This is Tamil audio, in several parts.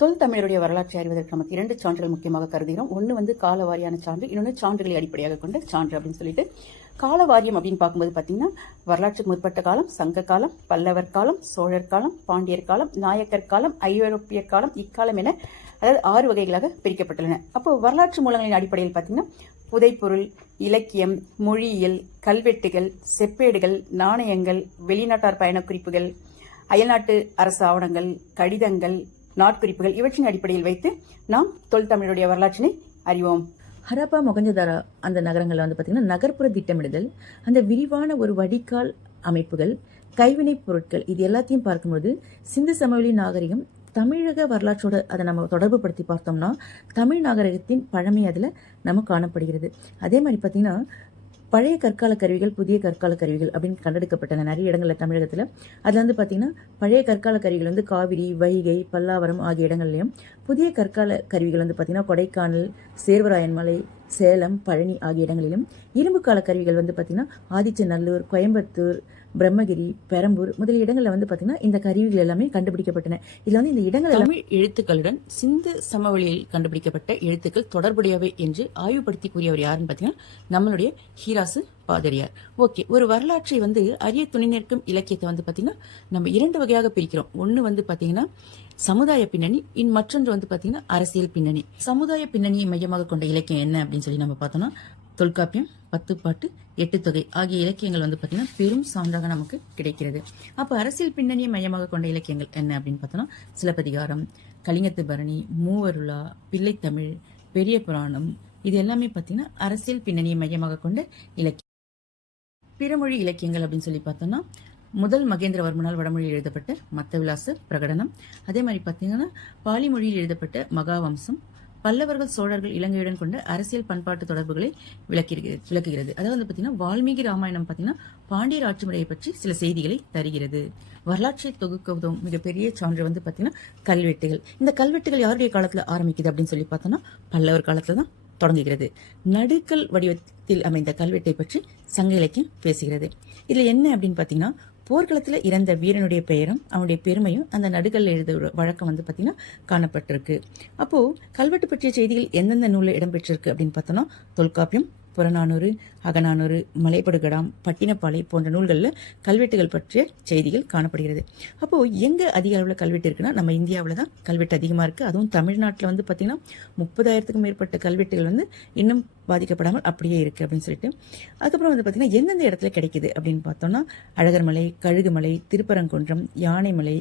தொல் தமிழருடைய வரலாற்றை அறிவதற்கு நமக்கு 2 சான்றுகள் முக்கியமாக கருதுகிறோம். ஒன்று வந்து காலவாரியான சான்று, இன்னொன்று சான்றுகளை அடிப்படையாக கொண்ட சான்று அப்படின்னு சொல்லிட்டு. காலவாரியம் அப்படின்னு பார்க்கும்போது பார்த்தீங்கன்னா, வரலாற்றுக்கு முற்பட்ட காலம், சங்க காலம், பல்லவர் காலம், சோழர் காலம், பாண்டியர் காலம், நாயக்கர் காலம், ஐரோப்பியர் காலம், இக்காலம் என அதாவது 6 வகைகளாக பிரிக்கப்பட்டுள்ளன. அப்போ வரலாற்று மூலங்களின் அடிப்படையில் பார்த்தீங்கன்னா, புதைப்பொருள், இலக்கியம், மொழியியல், கல்வெட்டுகள், செப்பேடுகள், நாணயங்கள், வெளிநாட்டார் பயண குறிப்புகள், அயல்நாட்டு அரசு ஆவணங்கள், கடிதங்கள், நாட்குறிப்புகள் இவற்றின் அடிப்படையில் வைத்து நாம் தொல் தமிழுடைய வரலாற்றினை அறிவோம். ஹரப்பா மொகஞ்சதாரா அந்த நகரங்களில் வந்து பார்த்தீங்கன்னா நகர்ப்புற திட்டமிடுதல், அந்த விரிவான ஒரு வடிகால் அமைப்புகள், கைவினைப் பொருட்கள், இது எல்லாத்தையும் பார்க்கும்போது சிந்து சமவெளி நாகரிகம் தமிழக வரலாற்றோட அதை நம்ம தொடர்பு படுத்தி பார்த்தோம்னா தமிழ் நாகரிகத்தின் பழமை அதில் நம்ம காணப்படுகிறது. அதே மாதிரி பார்த்தீங்கன்னா பழைய கற்கால கருவிகள், புதிய கற்கால கருவிகள் அப்படின்னு கண்டெடுக்கப்பட்டன நிறைய இடங்களில் தமிழகத்தில். அதில் வந்து பார்த்தீங்கன்னா பழைய கற்கால கருவிகள் வந்து காவிரி, வைகை, பல்லாவரம் ஆகிய இடங்கள்லையும், புதிய கற்கால கருவிகள் வந்து பார்த்தீங்கன்னா கொடைக்கானல், சேர்வராயன்மலை, சேலம், பழனி ஆகிய இடங்களிலும், இரும்பு கால கருவிகள் வந்து பார்த்தீங்கன்னா ஆதிச்சநல்லூர், கோயம்புத்தூர், பிரம்மகிரி, பெரம்பூர் முதலிய இடங்களில் வந்து பார்த்தீங்கன்னா இந்த கருவிகள் எல்லாமே கண்டுபிடிக்கப்பட்டன. இதில் வந்து இந்த இடங்கள் தமிழ் எழுத்துக்களுடன் சிந்து சமவெளியில் கண்டுபிடிக்கப்பட்ட எழுத்துக்கள் தொடர்புடையவை என்று ஆய்வுபடுத்தி கூறியவர் யாருன்னு பார்த்தீங்கன்னா நம்மளுடைய ஹீராசு பாதிரியார். ஓகே, ஒரு வரலாற்றை வந்து அறிய துணை நிற்கும் இலக்கியத்தை வந்து பார்த்தீங்கன்னா நம்ம 2 வகையாக பிரிக்கிறோம். ஒன்று வந்து பார்த்தீங்கன்னா சமுதாய பின்னணி, மற்றொன்று வந்து பார்த்தீங்கன்னா அரசியல் பின்னணி. சமுதாய பின்னணியை மையமாக கொண்ட இலக்கியம் என்ன அப்படின்னு சொல்லி நம்ம பார்த்தோம்னா தொல்காப்பியம், 10 பாட்டு, 8 தொகை ஆகிய இலக்கியங்கள் வந்து பார்த்தீங்கன்னா பெரும் சான்றாக நமக்கு கிடைக்கிறது. அப்போ அரசியல் பின்னணியை மையமாக கொண்ட இலக்கியங்கள் என்ன அப்படின்னு பார்த்தோம்னா சிலப்பதிகாரம், கலிங்கத்து பரணி, மூவருலா, பிள்ளைத்தமிழ், பெரிய புராணம், இது எல்லாமே பார்த்தீங்கன்னா அரசியல் பின்னணியை மையமாக கொண்ட இலக்கியம். பிறமொழி இலக்கியங்கள் அப்படின்னு சொல்லி பார்த்தோம்னா முதல் மகேந்திரவர்மனால் வடமொழியில் எழுதப்பட்ட மத்தவிலாச பிரகடனம், அதே மாதிரி பார்த்தீங்கன்னா பாலி மொழியில் எழுதப்பட்ட மகாவம்சம், பல்லவர்கள் சோழர்கள் இலங்கையுடன் கொண்ட அரசியல் பண்பாட்டு தொடர்புகளை விளக்குகிறது. அதாவது பார்த்தீங்கன்னா வால்மீகி ராமாயணம் பார்த்தீங்கன்னா பாண்டியர் ஆட்சி முறையை பற்றி சில செய்திகளை தருகிறது. வரலாற்றை தொகுக்க உதவும் மிகப்பெரிய சான்று வந்து பார்த்தீங்கன்னா கல்வெட்டுகள். இந்த கல்வெட்டுகள் யாருடைய காலத்தில் ஆரம்பிக்குது அப்படின்னு சொல்லி பார்த்தோம்னா பல்லவர் காலத்தில் தான் தொடங்குகிறது. நடுக்கல் வடிவத்தில் அமைந்த கல்வெட்டை பற்றி சங்க இலக்கியம் பேசுகிறது. இதுல என்ன அப்படின்னு பார்த்தீங்கன்னா போர்க்களத்தில் இறந்த வீரனுடைய பெயரும் அவனுடைய பெருமையும் அந்த நடுக்கல்ல எழுத வழக்கம் வந்து பார்த்தீங்கன்னா காணப்பட்டிருக்கு. அப்போ கல்வெட்டு பற்றிய செய்திகள் எந்தெந்த நூலில் இடம்பெற்றிருக்கு அப்படின்னு பார்த்தோம்னா தொல்காப்பியம், புறநானூறு, அகநானூறு, மலைப்படுகடாம், பட்டினப்பாலை போன்ற நூல்களில் கல்வெட்டுகள் பற்றிய செய்திகள் காணப்படுகிறது. அப்போ எங்க அதிக அளவில் கல்வெட்டு இருக்குன்னா நம்ம இந்தியாவில் தான் கல்வெட்டு அதிகமாக இருக்கு. அதுவும் தமிழ்நாட்டில் வந்து பார்த்தீங்கன்னா 30,000க்கும் மேற்பட்ட கல்வெட்டுகள் வந்து இன்னும் பாதிக்கப்படாமல் அப்படியே இருக்கு அப்படின்னு சொல்லிட்டு. அதுக்கப்புறம் வந்து பார்த்தீங்கன்னா எந்தெந்த இடத்துல கிடைக்குது அப்படின்னு பார்த்தோம்னா அழகர்மலை, கழுகுமலை, திருப்பரங்குன்றம், யானைமலை,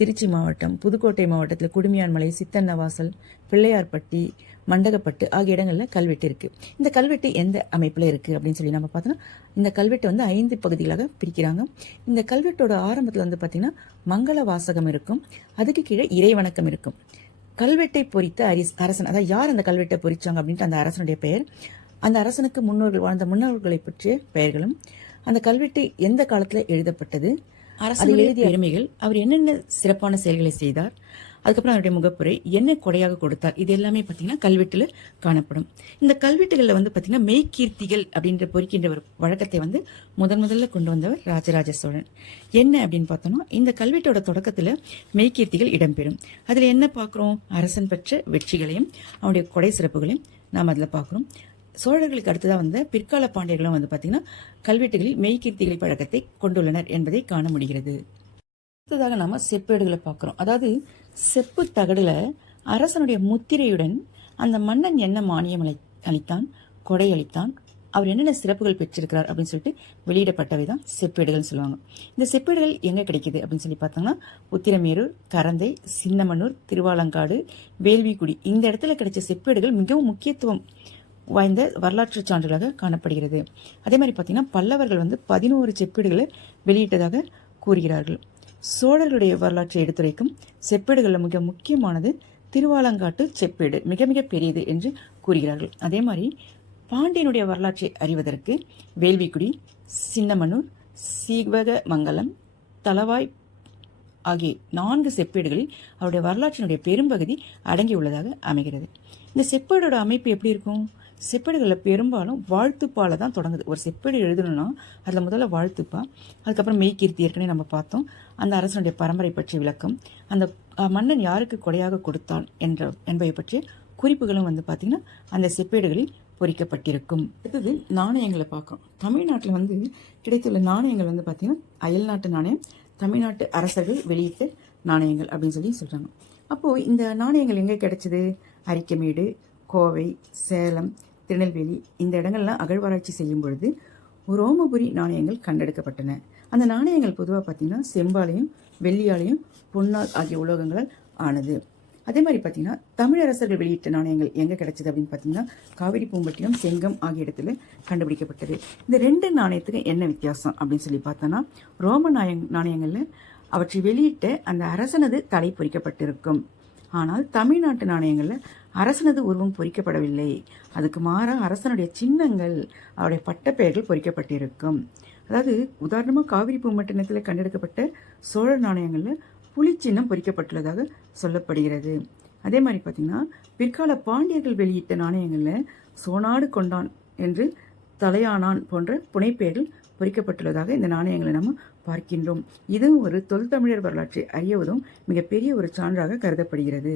திருச்சி மாவட்டம், புதுக்கோட்டை மாவட்டத்தில் குடுமியான்மலை, சித்தன்னவாசல், பிள்ளையார்பட்டி, மண்டகப்பட்டு ஆகிய இடங்கள்ல கல்வெட்டு இருக்கு. இந்த கல்வெட்டு எந்த அமைப்புல இருக்கு அப்படின்னு சொல்லி நம்ம பார்த்தோம்னா இந்த கல்வெட்டு வந்து 5 பகுதிகளாக பிரிக்கிறாங்க. இந்த கல்வெட்டோட ஆரம்பத்துல வந்து பாத்தீங்கன்னா மங்கள வாசகம் இருக்கும், அதுக்கு கீழே இறை வணக்கம் இருக்கும். கல்வெட்டை பொறித்த அரசன், அதாவது யார் அந்த கல்வெட்டை பொறிச்சாங்க அப்படின்ட்டு அந்த அரசனுடைய பெயர், அந்த அரசனுக்கு முன்னோர்கள் வாழ்ந்த முன்னோர்களை பற்றிய பெயர்களும், அந்த கல்வெட்டு எந்த காலத்துல எழுதப்பட்டது, அரசு எழுதிய பெருமைகள், அவர் என்னென்ன சிறப்பான செயல்களை செய்தார், அதுக்கப்புறம் அவருடைய முகப்புரை, என்ன கொடையாக கொடுத்தார், இது எல்லாமே பார்த்தீங்கன்னா கல்வெட்டுல காணப்படும். இந்த கல்வெட்டுகளில் வந்து பார்த்தீங்கன்னா மெய்கீர்த்திகள் அப்படின்ற பொறிக்கின்ற ஒரு வழக்கத்தை வந்து முதல்ல கொண்டு வந்தவர் ராஜராஜ சோழன். என்ன அப்படின்னு பார்த்தோம்னா இந்த கல்வெட்டோட தொடக்கத்தில் மெய்கீர்த்திகள் இடம்பெறும். அதில் என்ன பார்க்குறோம், அரசன் பெற்ற வெற்றிகளையும் அவனுடைய கொடை சிறப்புகளையும் நாம் அதில் பார்க்குறோம். சோழர்களுக்கு அடுத்ததாக வந்த பிற்கால பாண்டியர்களும் வந்து பார்த்தீங்கன்னா கல்வெட்டுகளில் மெய்கீர்த்திகளை பழக்கத்தை கொண்டுள்ளனர் என்பதை காண முடிகிறது. அடுத்ததாக நாம செப்பேடுகளை பார்க்கிறோம். அதாவது செப்பு தகடுல அரசனுடைய முத்திரையுடன் அந்த மன்னன் என்ன மானியம் அளித்தான், கொடை அளித்தான், அவர் என்னென்ன சிறப்புகள் பெற்றிருக்கிறார் அப்படின்னு சொல்லிட்டு வெளியிடப்பட்டவை தான் செப்பேடுகள் சொல்லுவாங்க. இந்த செப்பேடுகள் எங்க கிடைக்குது அப்படின்னு சொல்லி பார்த்தோம்னா உத்திரமேரூர், கரந்தை, சின்னமனூர், திருவாலங்காடு, வேள்விக்குடி இந்த இடத்துல கிடைச்ச செப்பேடுகள் மிகவும் முக்கியத்துவம் வாய்ந்த வரலாற்று சான்றுகளாக காணப்படுகிறது. அதே மாதிரி பார்த்தீங்கன்னா பல்லவர்கள் வந்து 11 செப்பேடுகளை வெளியிட்டதாக கூறுகிறார்கள். சோழர்களுடைய வரலாற்றை எடுத்துரைக்கும் செப்பேடுகளில் மிக முக்கியமானது திருவாலங்காட்டு செப்பேடு, மிக மிக பெரியது என்று கூறுகிறார்கள். அதே மாதிரி பாண்டியனுடைய வரலாற்றை அறிவதற்கு வேள்விக்குடி, சின்னமனூர், சீவகமங்கலம், தளவாய் ஆகிய 4 செப்பேடுகளில் அவருடைய வரலாற்றினுடைய பெரும்பகுதி அடங்கியுள்ளதாக அமைகிறது. இந்த செப்பேடோட அமைப்பு எப்படி இருக்கும், செப்பேடுகளில் பெரும்பாலும் வாழ்த்துப்பால தான் தொடங்குது. ஒரு செப்பேடு எழுதணும்னா அதில் முதல்ல வாழ்த்துப்பா, அதுக்கப்புறம் மெய்கீர்த்தி ஏற்கனவே நம்ம பார்த்தோம், அந்த அரசனுடைய பரம்பரை பற்றிய விளக்கம், அந்த மன்னன் யாருக்கு கொடையாக கொடுத்தான் என்பதை பற்றிய குறிப்புகளும் வந்து பார்த்திங்கன்னா அந்த செப்பேடுகளில் பொறிக்கப்பட்டிருக்கும். அடுத்தது நாணயங்களை பார்க்குறோம். தமிழ்நாட்டில் வந்து கிடைத்துள்ள நாணயங்கள் வந்து பார்த்திங்கன்னா அயல்நாட்டு நாணயம், தமிழ்நாட்டு அரசர்கள் வெளியிட்ட நாணயங்கள் அப்படின்னு சொல்லி சொல்கிறாங்க. அப்போது இந்த நாணயங்கள் எங்கே கிடைச்சிது? அரிக்கமேடு, கோவை, சேலம், திருநெல்வேலி இந்த இடங்கள்லாம் அகழ்வாராய்ச்சி செய்யும் பொழுது ரோமபுரி நாணயங்கள் கண்டெடுக்கப்பட்டன. அந்த நாணயங்கள் பொதுவாக பார்த்திங்கன்னா செம்பாலையும் வெள்ளியாலையும் பொன்னால் ஆகிய உலோகங்களால் ஆனது. அதே மாதிரி பார்த்தீங்கன்னா தமிழரசர்கள் வெளியிட்ட நாணயங்கள் எங்கே கிடைச்சது அப்படின்னு பார்த்தீங்கன்னா காவிரி பூம்பட்டினம், செங்கம் ஆகிய இடத்துல கண்டுபிடிக்கப்பட்டது. இந்த 2 நாணயத்துக்கு என்ன வித்தியாசம் அப்படின்னு சொல்லி பார்த்தோன்னா, ரோம நாணயங்களில் அவற்றை வெளியிட்ட அந்த அரசனது தலை பொறிக்கப்பட்டிருக்கும். ஆனால் தமிழ்நாட்டு நாணயங்களில் அரசனது உருவம் பொறிக்கப்படவில்லை. அதுக்கு மாறாக அரசனுடைய சின்னங்கள், அவருடைய பட்டப்பெயர்கள் பொறிக்கப்பட்டிருக்கும். அதாவது உதாரணமாக காவிரி பூம்பட்டினத்தில் கண்டெடுக்கப்பட்ட சோழ நாணயங்களில் புலிச்சின்னம் பொறிக்கப்பட்டுள்ளதாக சொல்லப்படுகிறது. அதே மாதிரி பார்த்திங்கன்னா பிற்கால பாண்டியர்கள் வெளியிட்ட நாணயங்களில் சோனாடு கொண்டான் என்று தலையானான் போன்ற புனைப்பெயர்கள் பொறிக்கப்பட்டுள்ளதாக இந்த நாணயங்களை நம்ம பார்க்கின்றோம். இதுவும் ஒரு தொல்தமிழர் வரலாற்றை அறிய உதவும் மிகப்பெரிய ஒரு சான்றாக கருதப்படுகிறது.